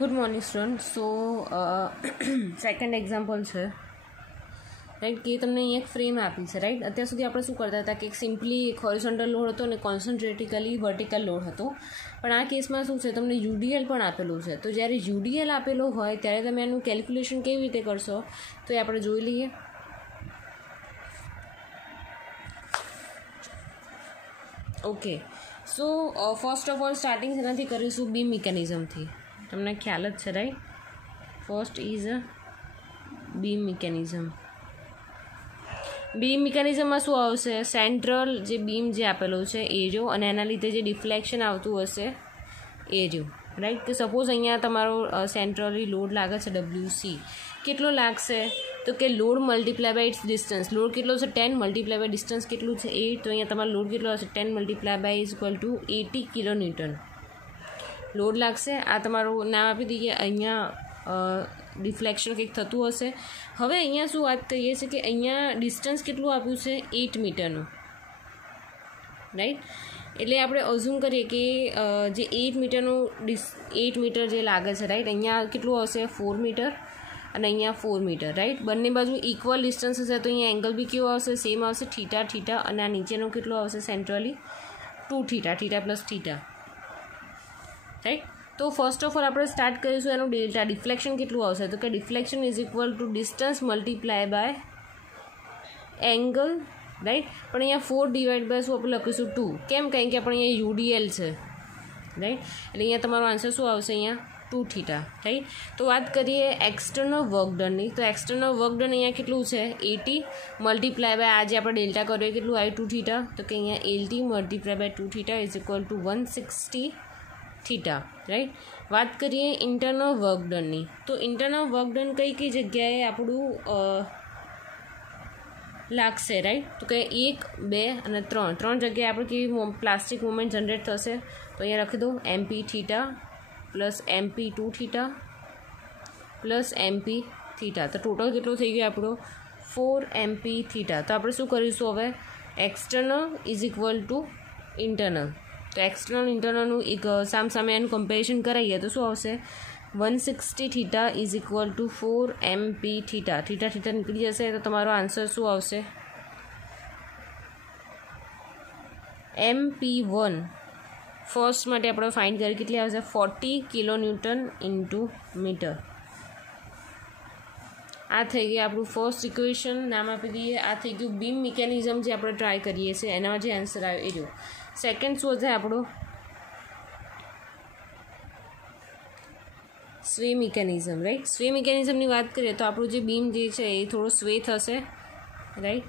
Good morning student. So second example છે, right, કે તમને અહીં એક ફ્રેમ આપી છે, રાઈટ. અત્યાર સુધી આપણે શું કરતા હતા કે એક સિમ્પલી એક હોરિઝોન્ટલ લોડ હતો અને કોન્સન્ટ્રેટિકલી વર્ટિકલ લોડ હતો. પણ આ કેસમાં શું છે, તમને યુડીએલ પણ આપેલું છે. તો જ્યારે યુડીએલ આપેલો હોય ત્યારે તમે એનું કેલ્ક્યુલેશન કેવી રીતે કરશો તો એ આપણે જોઈ લઈએ. Okay, so first of all starting એનાથી કરીશું બીમ મિકેનિઝમથી. તમને ખ્યાલ જ છે, right. First is a beam mechanism. Beam મિકેનિઝમમાં શું આવશે, સેન્ટ્રલ જે બીમ જે આપેલો છે એ જો, અને એના લીધે જે ડિફ્લેક્શન આવતું હશે એ જો, રાઈટ. કે સપોઝ અહીંયા તમારો સેન્ટ્રલી લોડ લાગે છે WC. કેટલો લાગશે તો કે load multiply by its distance. Load કેટલો છે 10 મલ્ટીપ્લાય બાય ડિસ્ટન્સ કેટલું છે 8. તો અહીંયા તમારો લોડ કેટલો હશે 10 multiply by is equal to 80 kilonewton load લાગશે. આ તમારું નામ આપી દઈએ. અહીંયા ડિફ્લેક્શન કંઈક થતું હશે. હવે અહીંયા શું વાત કરીએ છીએ કે અહીંયા ડિસ્ટન્સ કેટલું આપ્યું છે 8 મીટરનું, રાઈટ. એટલે આપણે અઝ્યુમ કરીએ કે જે 8 મીટરનું 8 મીટર જે લાગે છે, રાઈટ. અહીંયા કેટલું હશે 4 મીટર અને અહીંયા 4 મીટર, રાઈટ. બંને બાજુ ઇક્વલ ડિસ્ટન્સ હશે તો અહીંયા એંગલ બી કેવો આવશે, સેમ આવશે, થીટા થીટા. અને આ નીચેનો કેટલો આવશે centrally 2 theta, theta plus theta, right. તો ફર્સ્ટ ઓફ ઓલ આપણે સ્ટાર્ટ કરીશું એનું ડેલ્ટા. ડિફ્લેક્શન કેટલું આવશે તો કે deflection is equal to distance multiply by angle, right. પણ અહીંયા 4 ડિવાઈડ બાય શું આપણે લખીશું 2. કેમ? કારણ કે આપણે અહીંયા યુડીએલ છે, રાઈટ. એટલે અહીંયા તમારો આન્સર શું આવશે અહીંયા 2 થીટા, રાઈટ. તો વાત કરીએ એક્સટર્નલ વર્ક ડનની. તો એક્સટર્નલ વર્ક ડન અહીંયા કેટલું છે 80 મલ્ટીપ્લાય બાય આજે આપણે ડેલ્ટા કર્યો કેટલું આવ્યું 2 થીટા. તો કે અહીંયા 80 multiply by 2 theta is equal to 160 theta, right. વાત કરીએ ઇન્ટરનલ વર્ક ડનની. તો ઇન્ટરનલ વર્ક ડન કઈ જગ્યાએ આપણું લાગશે, રાઈટ. તો કે 1, 2 અને 3 જગ્યાએ આપણે કેવી પ્લાસ્ટિક મુવમેન્ટ જનરેટ થશે. તો અહીંયા લખી દઉં MP theta plus MP 2 theta plus MP theta. તો ટોટલ કેટલું થઈ ગયું આપણો 4 MP થીટા. તો આપણે શું કરીશું હવે, external is equal to internal. તો એક્સટર્નલ ઇન્ટરનલનું એક સામે એનું કમ્પેરિઝન કરાવીએ તો શું આવશે 160 theta is equal two 4 MP theta. Theta theta નીકળી જશે તો તમારો આન્સર શું આવશે MP1 ફર્સ્ટ માટે આપણે ફાઇન્ડ કરીએ કેટલી આવશે 40 કિલોન્યુટન ઇન્ટુ મીટર. આ થઈ ગયું આપણું ફર્સ્ટ ઇક્વેશન, નામ આપી દઈએ. આ થઈ ગયું બીમ મિકેનિઝમ જે આપણે ટ્રાય કરીએ છીએ એના જે આન્સર આવ્યો એ જો. સેકન્ડ શું છે આપણું સ્વે મિકેનિઝમ, રાઈટ. સ્વે મિકેનિઝમની વાત કરીએ તો આપણું જે બીમ જે છે એ થોડો સ્વે થશે, રાઈટ.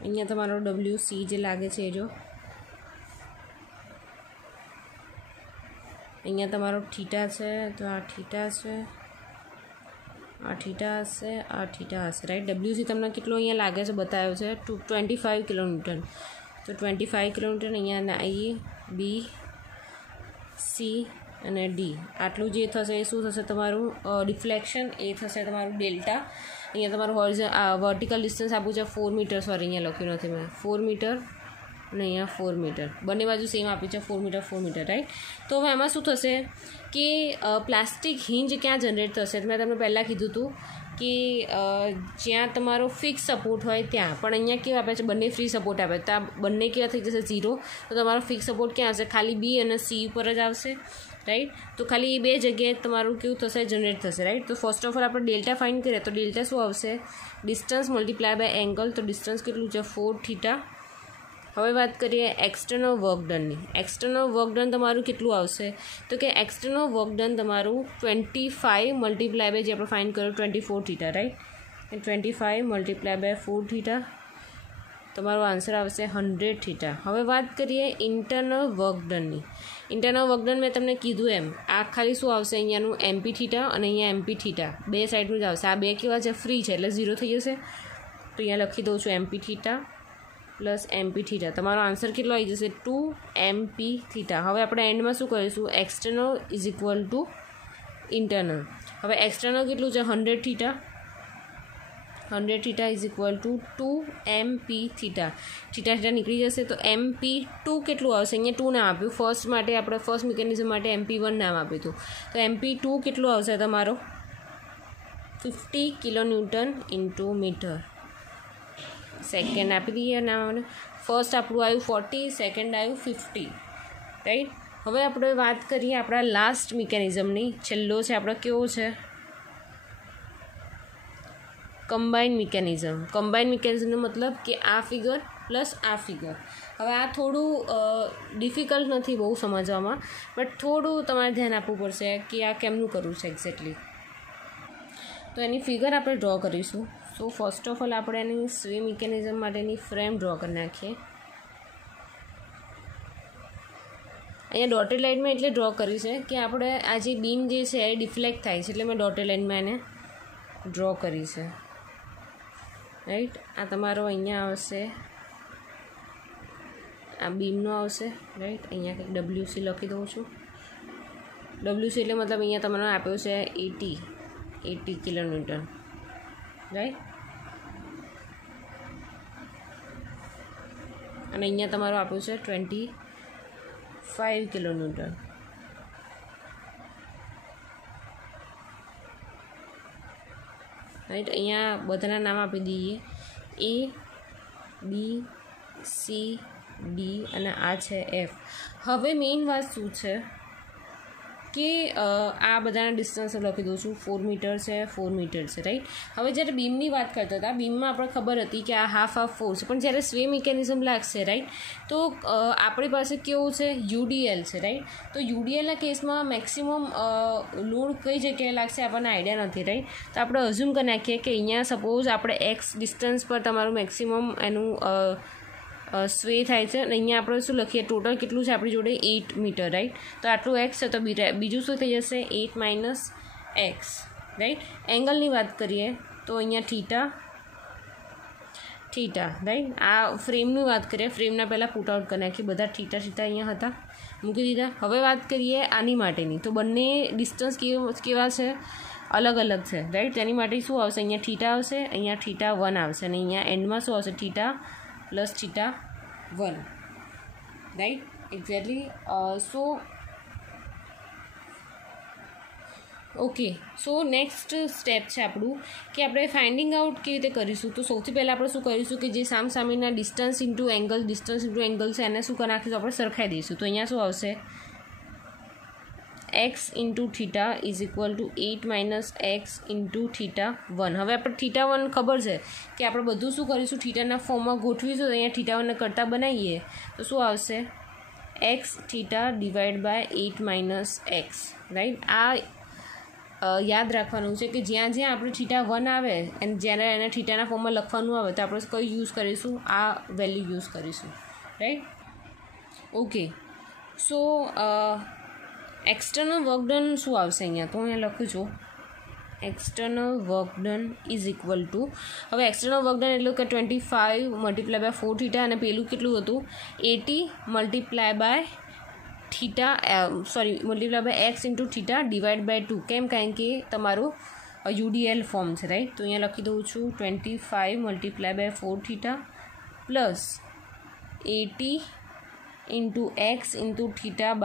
અહીંયા તમારો WC જે લાગે છે એ જો. અહીંયા તમારો થીટા છે તો આ થીટા છે, આ થીટા હશે, આ થીટા હશે, રાઈટ. WC તમને કેટલો અહીંયા લાગે છે બતાવ્યો છે 25 કિલોન્યુટન. તો 25 કિલોમીટર અહીંયા A, B, C અને D આટલું જે થશે એ શું થશે તમારું ડિફ્લેક્શન, એ થશે તમારું ડેલ્ટા. અહીંયા તમારું વર્ટિકલ ડિસ્ટન્સ આપ્યું છે 4 મીટર, સોરી અહીંયા લખ્યું નથી મેં, 4 મીટર અને અહીંયા 4 મીટર. બંને બાજુ સેમ આપી છે 4 મીટર, રાઈટ. તો હવે આમાં શું થશે કે પ્લાસ્ટિક હિંજ ક્યાં જનરેટ થશે. મેં તમને પહેલાં કીધું હતું કે જ્યાં તમારો ફિક્સ સપોર્ટ હોય ત્યાં. પણ અહીંયા કેવા આપે છે બંને ફ્રી સપોર્ટ આપે તો આ બંને કેવા થઈ જશે 0. તો તમારો ફિક્સ સપોર્ટ ક્યાં આવશે ખાલી B અને C ઉપર જ આવશે, રાઈટ. તો ખાલી એ બે જગ્યાએ તમારું કેવું થશે જનરેટ થશે, રાઈટ. તો ફર્સ્ટ ઓફ ઓલ આપણે ડેલ્ટા ફાઇન્ડ કરીએ તો ડેલ્ટા શું આવશે ડિસ્ટન્સ મલ્ટીપ્લાય બાય એંગલ. તો ડિસ્ટન્સ કેટલું છે 4 થીટા. હવે વાત કરીએ એક્સટર્નલ વર્ક ડનની. એક્સટર્નલ વર્ક ડન તમારું કેટલું આવશે તો કે એક્સટર્નલ વર્ક ડન તમારું 25 મલ્ટીપ્લાય બાય જે આપણે ફાઇન્ડ કર્યું 24 theta, right. 25 multiply by 4 theta તમારો આન્સર આવશે 100 થીટા. હવે વાત કરીએ ઇન્ટરનલ વર્ક ડનની. ઇન્ટરનલ વર્ક ડન મેં તમને કીધું એમ આ ખાલી શું આવશે અહીંયાનું MP થીટા અને અહીંયા MP થીટા બે સાઈડનું જ આવશે. આ બે કેવા છે ફ્રી છે એટલે 0 થઈ જશે. તો અહીંયા લખી દઉં છું MP theta plus MP theta. તમારો આન્સર કેટલો આવી જશે 2 MP થીટા. હવે આપણે એન્ડમાં શું કરીશું external is equal to internal. હવે એક્સટર્નલ કેટલું છે 100 theta, 100 theta is equal to 2mp theta. Theta theta નીકળી જશે તો mp2 કેટલું આવશે? અહીંયા 2 નામ આપ્યું. ફર્સ્ટ માટે આપણે ફર્સ્ટ મિકેનિઝમ માટે mp1 નામ આપ્યું હતું. તો mp2 કેટલું આવશે તમારો? 50 કિલોન્યુટન ઇન્ટુ મીટર. સેકન્ડ આપી દઈએ નામ. ફર્સ્ટ આપણું આવ્યું 40, સેકન્ડ આવ્યું 50, રાઈટ. હવે આપણે વાત કરીએ આપણા લાસ્ટ મિકેનિઝમની. છેલ્લો છે આપણો કેવો છે? Combine mechanism. કમ્બાઇન મિકેનિઝમનો મતલબ કે આ ફિગર પ્લસ આ ફિગર. હવે આ થોડું ડિફિકલ્ટ નથી બહુ સમજવામાં, બટ થોડું તમારે ધ્યાન આપવું પડશે કે આ કેમનું કરવું છે એક્ઝેક્ટલી. તો એની ફિગર આપણે ડ્રો કરીશું. સો ફર્સ્ટ ઓફ ઓલ આપણે એની સ્વે મિકેનિઝમ માટેની ફ્રેમ ડ્રો કરી નાખીએ. અહીંયા ડોટેડ લાઇનમાં એટલે ડ્રો કરી છે કે આપણે આ જે બીમ જે છે એ ડિફ્લેક્ટ થાય છે, એટલે મેં ડોટેડ લાઇનમાં એને ડ્રો કરી છે, રાઈટ. આ તમારો અહીંયા આવશે, આ બીમનો આવશે, રાઈટ. અહીંયા કંઈક WC લખી દઉં છું. WC એટલે મતલબ અહીંયા તમારો આપ્યો છે 80 કિલોન્યુટન, રાઈટ. અને અહીંયા તમારું આપ્યું છે 25 કિલોન્યુટન. રાઈટ. અહીંયા બધાના નામ આપી દઈએ, A, B, C, D અને આ છે F. હવે મેઇન વાત શું છે કે આ બધાના ડિસ્ટન્સ લખી દઉં છું. 4 મીટર છે, 4 મીટર છે, રાઈટ. હવે જ્યારે બીમની વાત કરતા હતા, બીમમાં આપણે ખબર હતી કે આ હાફ 4 છે, પણ જ્યારે સ્વે મિકેનિઝમ લાગશે, રાઈટ, તો આપણી પાસે કેવું છે? UDL છે, રાઈટ. તો UDLના કેસમાં મેક્સિમમ લોડ કઈ જગ્યાએ લાગશે આપણને આઈડિયા નથી, રાઈટ. તો આપણે અઝ્યુમ કરી નાખીએ કે અહીંયા સપોઝ આપણે X ડિસ્ટન્સ પર તમારું મેક્સિમમ એનું સ્વે થાય છે, અને અહીંયા આપણે શું લખીએ? ટોટલ કેટલું છે આપણી જોડે? 8 મીટર, રાઈટ. તો આટલું X છે, તો બીજું શું થઈ જશે? 8 - X, રાઈટ. એંગલની વાત કરીએ તો અહીંયા થીટા, રાઈટ. આ ફ્રેમની વાત કરીએ, ફ્રેમના પહેલાં પુટ આઉટ કરી નાખીએ. બધા થીટા અહીંયા હતા, મૂકી દીધા. હવે વાત કરીએ આની માટેની. તો બંને ડિસ્ટન્સ કેવા છે? અલગ અલગ છે, રાઈટ. તેની માટે શું આવશે? અહીંયા થીટા આવશે, અહીંયા θ1 આવશે, અને અહીંયા એન્ડમાં શું આવશે? θ + θ1, right. Exactly. So okay, so next step છે આપણું કે આપણે ફાઇન્ડિંગ આઉટ કેવી રીતે કરીશું. તો સૌથી પહેલાં આપણે શું કરીશું કે જે સામેના ડિસ્ટન્સ ઇન્ટુ એંગલ છે એને શું કરી નાખીશું? આપણે સરખાઈ દઈશું. તો અહીંયા શું આવશે? x into theta is equal to 8 - x into θ1. હવે આપણે θ1 ખબર છે કે આપણે બધું શું કરીશું? થીટાના ફોર્મમાં ગોઠવીશું. તો અહીંયા θ1ને કરતાં બનાવીએ તો શું આવશે? x θ / 8 - x, right. આ યાદ રાખવાનું છે કે જ્યાં આપણે θ1 આવે અને જ્યારે એને થીટાના ફોર્મમાં લખવાનું આવે તો આપણે કઈ યુઝ કરીશું? આ વેલ્યુ યુઝ કરીશું, રાઈટ. ઓકે, સો એક્સટર્નલ વર્ક ડન શું આવશે અહીંયા? તો અહીંયા લખું છું external work done is equal two, હવે એક્સટર્નલ વર્ક ડન એટલે કે 25 × 4 થીટા, અને પેલું કેટલું હતું? 80 × x ઇન્ટુ થીટા / 2. કેમ? કારણ કે તમારું UDL ફોર્મ છે, રાઈટ. તો અહીંયા લખી દઉં છું 25 × 4 theta plus 80 × x into theta /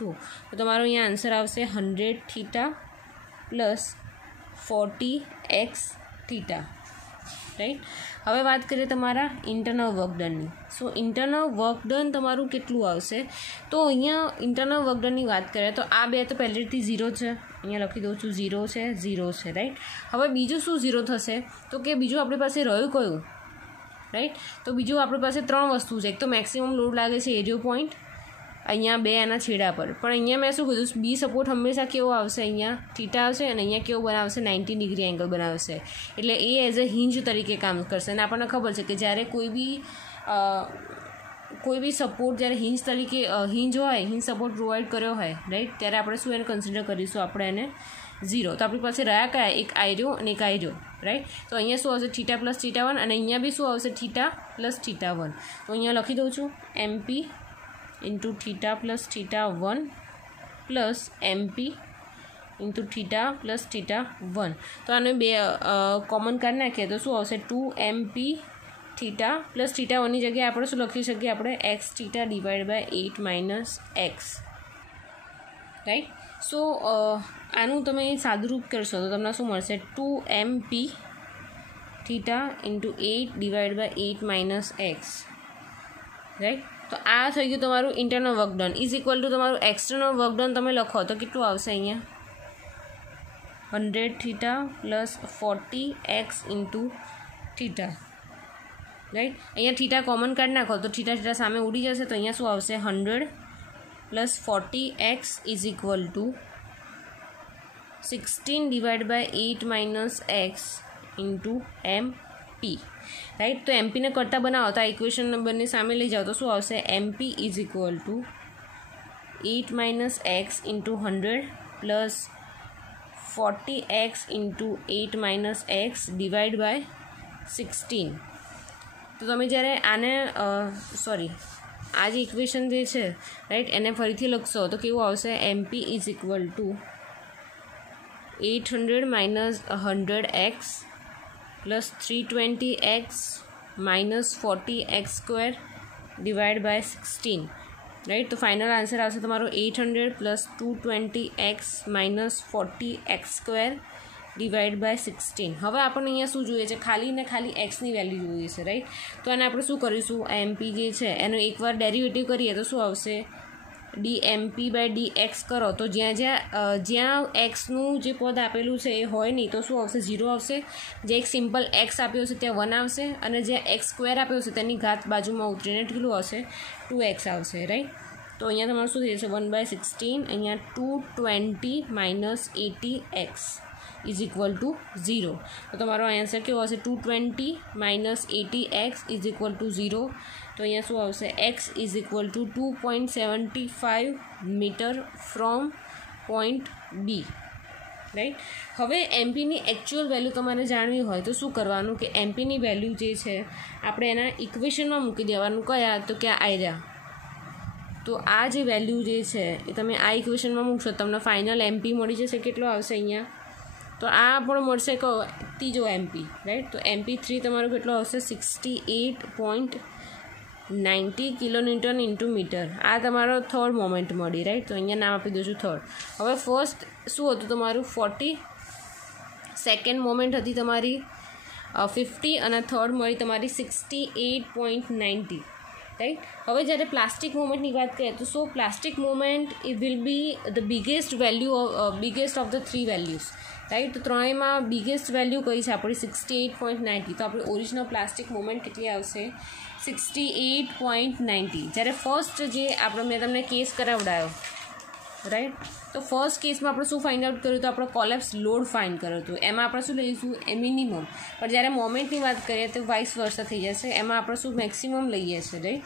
2. તો તમારો અહીંયા આન્સર આવશે 100 theta plus 40x theta, right. હવે વાત કરીએ તમારા ઇન્ટરનલ વર્ક ડનની. સો ઇન્ટરનલ વર્ક ડન તમારું કેટલું આવશે? તો અહીંયા ઇન્ટરનલ વર્ક ડનની વાત કરીએ તો આ બે તો પહેલેથી 0 છે, અહીંયા લખી દઉં છું 0 છે, રાઈટ. હવે બીજું શું 0 થશે? તો કે બીજું આપણી પાસે રહ્યું કયું? રાઈટ. તો બીજું આપણી પાસે 3 વસ્તુ છે. એક તો મેક્સિમમ લોડ લાગે છે એરિયો પોઈન્ટ, અહીંયા 2 એના છેડા પર. પણ અહીંયા મેં શું કીધું? બી સપોર્ટ હંમેશા કેવો આવશે? અહીંયા થીટા આવશે, અને અહીંયા કેવો બનાવશે? 90 ડિગ્રી એંગલ બનાવશે. એટલે એ એઝ અ હિંજ તરીકે કામ કરશે. અને આપણને ખબર છે કે જ્યારે કોઈ બી સપોર્ટ જ્યારે હિંજ તરીકે હિંજ સપોર્ટ પ્રોવાઈડ કર્યો હોય, રાઈટ, ત્યારે આપણે શું એને કન્સિડર કરીશું? આપણે એને 0. તો આપણી પાસે રહ્યા કયા? એક આયરો અને એક આયરો, રાઈટ. તો અહીંયા શું આવશે? θ + θ1, અને અહીંયા બી શું આવશે? θ + θ1. તો અહીંયા લખી દઉં છું MP into θ + θ1 plus MP into theta plus theta 1. તો આને બે કોમન કાઢી નાખીએ તો શું આવશે 2mp થીટા પ્લસ થીટા 1ની જગ્યાએ આપણે શું લખી શકીએ આપણે x theta divide by 8 minus x, right. So આનું તમે સાદુરૂપ કરશો તો તમને શું મળશે 2mp theta into 8 divide by 8 minus x, right. તો આ થઈ ગયું તમારું internal work done is equal to તમારું એક્સટર્નલ વર્ક ડન તમે લખો તો કેટલું આવશે અહીંયા 100 theta plus 40x into theta, right. અહીંયા થીટા કોમન કાઢી નાખો તો થીટા સામે ઉડી જશે તો અહીંયા શું આવશે 100 plus 40x is equal to 16 divide by 8 minus x into MP, right. તો એમપીને કરતાં બનાવો તો આ ઇક્વેશન બંને સામે લઈ જાઓ તો શું આવશે MP is equal to 8 minus x into 100 plus 40x into 8 minus x divide by 16. તો તમે જ્યારે આને આ જે ઇક્વેશન જે છે રાઈટ એને ફરીથી લખશો તો કેવું આવશે MP is equal to 800 minus 100x plus 320x minus 40x square divide by 16, right. તો ફાઇનલ આન્સર આવશે તમારો 800 plus 220x minus 40x square divide by 16. હવે આપણને અહીંયા શું જોઈએ છે ખાલી ને ખાલી એક્સની વેલ્યુ જોઈએ છે, રાઈટ. તો આને આપણે શું કરીશું MP જે છે એનો એકવાર ડેરિવેટિવ કરીએ તો શું આવશે dmp બાય dx કરો તો જ્યાં એક્સનું જે પદ આપેલું છે એ હોય નહીં તો શું આવશે 0 આવશે. જે એક સિમ્પલ એક્સ આપ્યો છે ત્યાં 1 આવશે અને જ્યાં એક્સ સ્ક્વેર આપ્યો છે તેની ઘાત બાજુમાં ઉતરીને કેટલું આવશે 2x આવશે, રાઈટ. તો અહીંયા તમારું શું થઈ જશે 1/16 અહીંયા 220 minus 80x is equal two 0. તો તમારો આન્સર કેવો આવશે 220 minus 80x is equal two 0. તો અહીંયા શું આવશે x is equal to 2.75 metre from point B, right. હવે એમપીની એકચ્યુઅલ વેલ્યુ તમારે જાણવી હોય તો શું કરવાનું કે એમપીની વેલ્યુ જે છે આપણે એના ઇક્વેશનમાં મૂકી દેવાનું કયા તો ક્યાં આવ્યા. તો આ જે વેલ્યુ જે છે એ તમે આ ઇક્વેશનમાં મૂકશો તમને ફાઇનલ એમપી મળી જશે. કેટલો આવશે અહીંયા તો આ આપણો મળશે ત્રીજો એમપી, રાઈટ. તો MP3 તમારો કેટલો આવશે 68.90 કિલોન્યુટન ઇન્ટુ મીટર. આ તમારો થર્ડ મોમેન્ટ મળી, રાઈટ. તો અહીંયા નામ આપી દઉં છું થર્ડ. હવે ફર્સ્ટ શું હતું તમારું 40, સેકન્ડ મોમેન્ટ હતી તમારી 50 અને થર્ડ મળી તમારી 68.90, રાઈટ. હવે જ્યારે પ્લાસ્ટિક મોમેન્ટની વાત કરીએ તો સો પ્લાસ્ટિક મોમેન્ટ એ will be the biggest of the 3 values, right. તો ત્રણેયમાં બિગેસ્ટ વેલ્યુ કઈ છે આપણી 68.90. તો આપણી ઓરિજિનલ પ્લાસ્ટિક મોમેન્ટ કેટલી આવશે 68.90. જ્યારે ફર્સ્ટ જે મેં તમને કેસ કરાવડાયો, રાઈટ. તો ફર્સ્ટ કેસમાં આપણે શું ફાઇન્ડ આઉટ કર્યું તો આપણે કોલેપ્સ લોડ ફાઇન્ડ કર્યું હતું. એમાં આપણે શું લઈશું એ મિનિમમ. પણ જ્યારે મોમેન્ટની વાત કરીએ તો વાઇસ વર્સા થઈ જશે. એમાં આપણે શું મેક્સિમમ લઈએ છીએ, રાઈટ.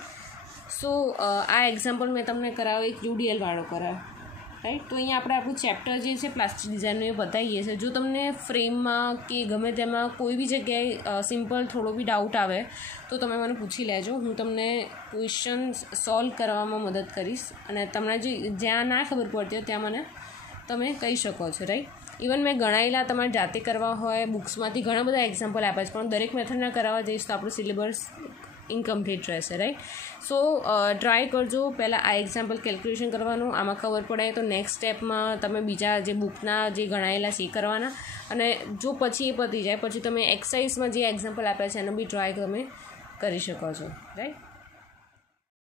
સો આ એક્ઝામ્પલ મેં તમને કરાવ્યો એક UDL વાળો કરાવ્યો, રાઈટ. તો અહીંયા આપણે આપણું ચેપ્ટર જે છે પ્લાસ્ટિક ડિઝાઇનનું એ બતાવીએ છીએ. જો તમને ફ્રેમમાં કે ગમે તેમાં કોઈ બી જગ્યાએ સિમ્પલ થોડો બી ડાઉટ આવે તો તમે મને પૂછી લેજો. હું તમને ક્વેશ્ચન્સ સોલ્વ કરવામાં મદદ કરીશ અને તમને જ્યાં ના ખબર પડતી હોય ત્યાં મને તમે કહી શકો છો, રાઈટ. ઇવન મેં ગણાયેલા તમારે જાતે કરવા હોય બુક્સમાંથી ઘણા બધા એક્ઝામ્પલ આપ્યા છે પણ દરેક મેથડના કરાવવા જઈશ તો આપણું સિલેબસ ઇનકમ્પ્લીટ રહેશે, રાઈટ. સો ટ્રાય કરજો પહેલાં આ એક્ઝામ્પલ કેલ્ક્યુલેશન કરવાનું. આમાં ખબર પડે તો નેક્સ્ટ સ્ટેપમાં તમે બીજા જે બુકના જે ગણાયેલા છે એ કરવાના અને જો પછી એ પતી જાય પછી તમે એક્સરસાઇઝમાં જે એક્ઝામ્પલ આપ્યા છે એનો બી ટ્રાય તમે કરી શકો છો, રાઈટ.